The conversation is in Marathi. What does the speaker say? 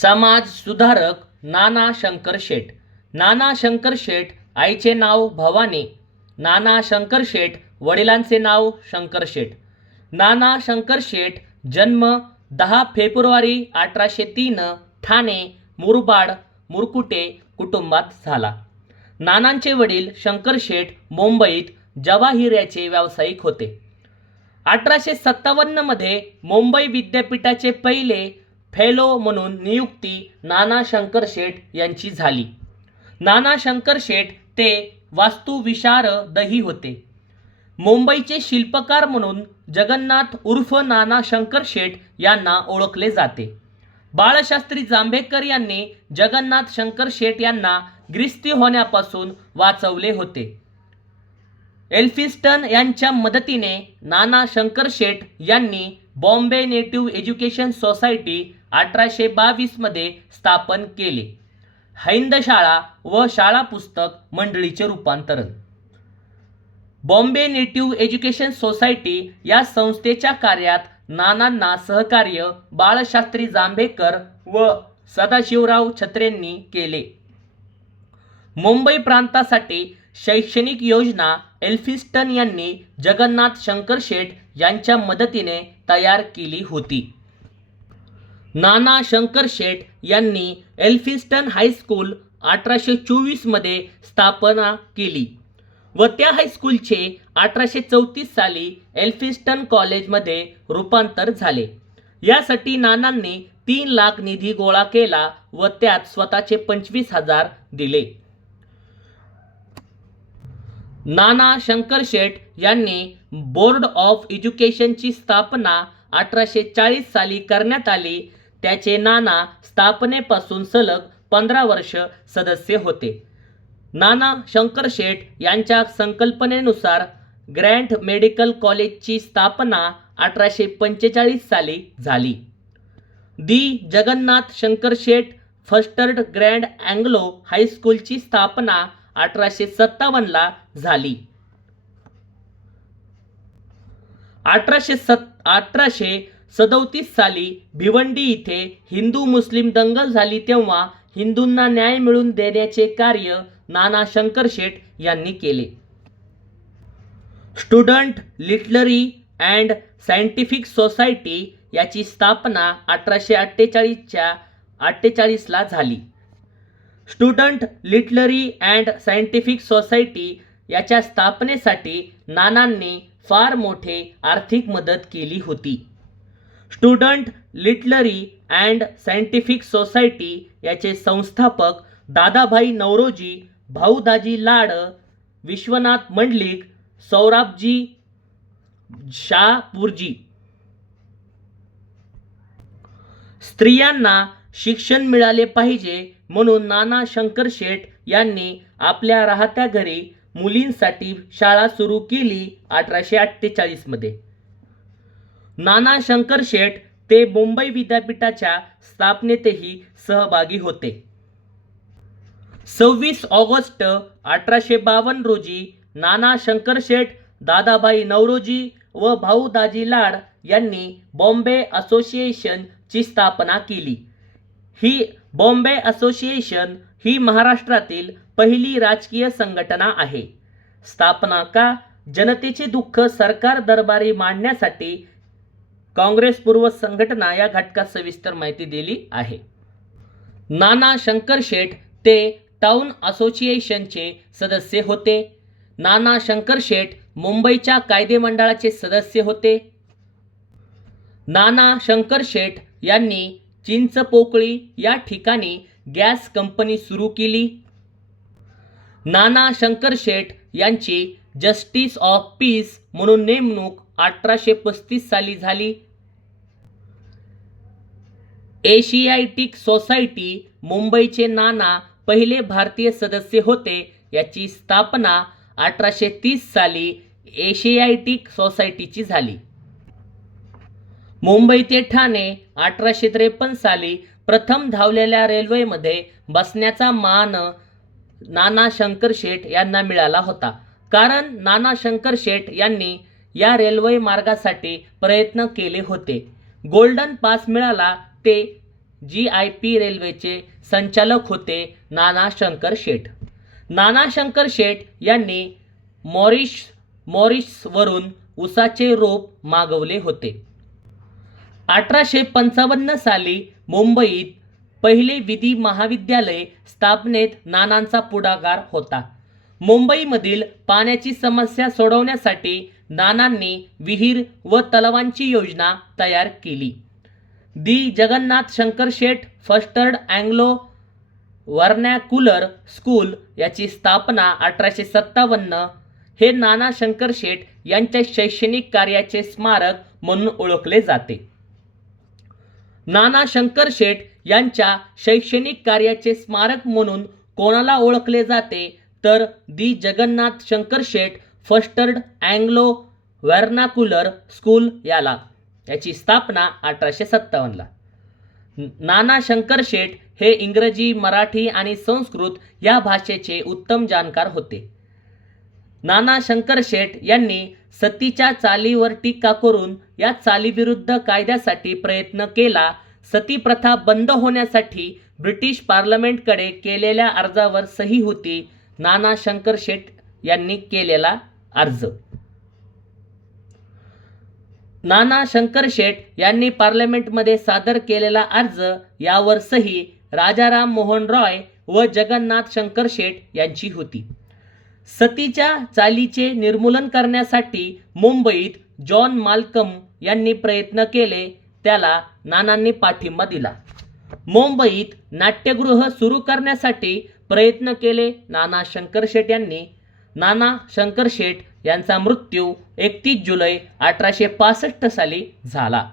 समाज सुधारक नाना शंकर शेठ. नाना शंकर शेठ आईचे नाव भवानी. नाना शंकर शेठ वडिलांचे नाव शंकर शेठ. नाना शंकर शेठ जन्म 10 फेब्रुवारी 1803 ठाणे मुरबाड मुरकुटे कुटुंबात झाला. नानांचे वडील शंकर शेठ मुंबईत जवाहिऱ्याचे व्यावसायिक होते. 1857 मध्ये मुंबई विद्यापीठाचे पहिले फेलो म्हणून नियुक्ती नाना शंकर शेठ यांची झाली. नाना शंकर शेठ ते वास्तुविशारदही होते. मुंबईचे शिल्पकार म्हणून जगन्नाथ उर्फ नाना शंकर शेठ यांना ओळखले जाते. बाळशास्त्री जांभेकर यांनी जगन्नाथ शंकर शेठ यांना ग्रिस्ती होण्यापासून वाचवले होते. एल्फिन्स्टन यांच्या मदतीने नाना शंकर शेठ यांनी बॉम्बे नेटिव्ह एज्युकेशन सोसायटी 1822 मध्ये स्थापन केले. हैंदशाळा व शाळा पुस्तक मंडळीचे रूपांतरण. बॉम्बे नेटिव्ह एज्युकेशन सोसायटी या संस्थेच्या कार्यात नानांना सहकार्य बाळशास्त्री जांभेकर व सदाशिवराव छत्रेंनी केले. मुंबई प्रांतासाठी शैक्षणिक योजना एल्फिन्स्टन यांनी जगन्नाथ शंकर शेठ यांच्या मदतीने तयार केली होती. नाना शंकर शेठ यांनी एल्फिन्स्टन हायस्कूल 1824 मध्ये स्थापना केली व त्या हायस्कूलचे 1834 साली एल्फिन्स्टन कॉलेजमध्ये रूपांतर झाले. यासाठी नानांनी 3 लाख निधी गोळा केला व त्यात स्वतःचे 25,000 दिले. नाना शंकर शेठ यांनी बोर्ड ऑफ एज्युकेशनची स्थापना 1840 साली करण्यात आली. त्याचे नाना स्थापनेपासून सलग 15 वर्ष सदस्य होते. नाना शंकर शेठ यांच्या संकल्पनेनुसार ग्रँट मेडिकल कॉलेजची स्थापना 1845 साली झाली. दी जगन्नाथ शंकर शेठ फर्स्ट ग्रँड अँग्लो हायस्कूलची स्थापना 1857 ला झाली. 1837 साली भिवंडी इथे हिंदू मुस्लिम दंगल झाली तेव्हा हिंदूंना न्याय मिळवून देण्याचे कार्य नाना शंकर शेठ यांनी केले. Student literary and scientific society याची स्थापना 1848 ला झाली. Student literary and scientific society याच्या स्थापनेसाठी नानांनी फार मोठे आर्थिक मदत केली होती. Student literary and scientific society याचे संस्थापक दादाभाई नौरोजी, भाऊदाजी लाड, विश्वनाथ मंडलिक, सौराबजी शाहपुरजी. स्त्रियांना शिक्षण मिळाले पाहिजे म्हणून नाना शंकर शेठ यांनी आपल्या राहत्या घरी मुलींसाठी शाळा सुरू केली 1848 मध्ये. नाना शंकर शेठ ते मुंबई विद्यापीठाच्या स्थापनेतही सहभागी होते. 26 ऑगस्ट 1852 रोजी नाना शंकर शेठ, दादाभाई नौरोजी व भाऊ दाजी लाड यांनी बॉम्बे असोसिएशन ची स्थापना केली. ही बॉम्बे असोसिएशन ही महाराष्ट्रातील पहिली राजकीय संघटना आहे. स्थापना का? जनतेचे दुःख सरकार दरबारी मांडण्यासाठी. काँग्रेसपूर्व संघटना या घटकात सविस्तर माहिती दिली आहे. नाना शंकर शेठ ते टाउन असोसिएशनचे सदस्य होते. नाना शंकर शेठ मुंबईच्या कायदेमंडळाचे सदस्य होते. नाना शंकर शेठ यांनी चिंचपोकळी या ठिकाणी गॅस कंपनी सुरू केली. नाना शंकर शेठ यांची जस्टिस ऑफ पीस म्हणून नेमणूक 1835 साली झाली. एशियाटिक सोसायटी मुंबईचे नाना पहिले भारतीय सदस्य होते. याची स्थापना 1830 साली एशियाटिक सोसायटीची झाली. मुंबई ते ठाणे 1853 साली प्रथम धावलेल्या रेल्वेमध्ये बसण्याचा मान नाना शंकर शेठ यांना मिळाला होता. कारण नाना शंकर शेठ यांनी या रेल्वे मार्गासाठी प्रयत्न केले होते. गोल्डन पास मिळाला ते GIP रेल्वेचे संचालक होते नाना शंकर शेठ. नाना शंकर शेठ यांनी मॉरिशसवरून ऊसाचे रोप मागवले होते. 1855 साली मुंबईत पहिले विधी महाविद्यालय स्थापनेत नानांचा पुढाकार होता. मुंबईमधील पाण्याची समस्या सोडवण्यासाठी नानांनी विहीर व तलावांची योजना तयार केली. दी जगन्नाथ शंकर शेठ फर्स्टर्ड अँग्लो व्हर्नॅक्युलर स्कूल याची स्थापना 1857 हे नाना शंकर शेठ यांच्या शैक्षणिक कार्याचे स्मारक म्हणून ओळखले जाते. नाना शंकर शेठ यांच्या शैक्षणिक कार्याचे स्मारक म्हणून कोणाला ओळखले जाते तर दी जगन्नाथ शंकर शेठ फर्स्टर्ड अँग्लो व्हर्नॅक्युलर स्कूल याची स्थापना 1857. नाना शंकर शेठ हे इंग्रजी, मराठी आणि संस्कृत या भाषेचे उत्तम जाणकार होते. नाना शंकर शेठ यांनी सतीच्या चालीवर टीका करून या चालीविरुद्ध कायद्यासाठी प्रयत्न केला. सती प्रथा बंद होण्यासाठी ब्रिटिश पार्लमेंटकडे केलेल्या अर्जावर सही होती नाना शंकर शेठ यांनी केलेला अर्ज. नाना शंकर शेठ यांनी पार्लमेंटमध्ये सादर केलेला अर्ज यावर सही राजाराम मोहन रॉय व जगन्नाथ शंकर शेठ यांची होती. सतीच्या चालीचे निर्मूलन करण्यासाठी मुंबईत जॉन माल्कम यांनी प्रयत्न केले, त्याला नानांनी पाठिंबा दिला. मुंबईत नाट्यगृह सुरू करण्यासाठी प्रयत्न केले नाना शंकर शेठ यांनी. नाना शंकर शेठ यांचा मृत्यू 31 जुलै 1865 साली झाला.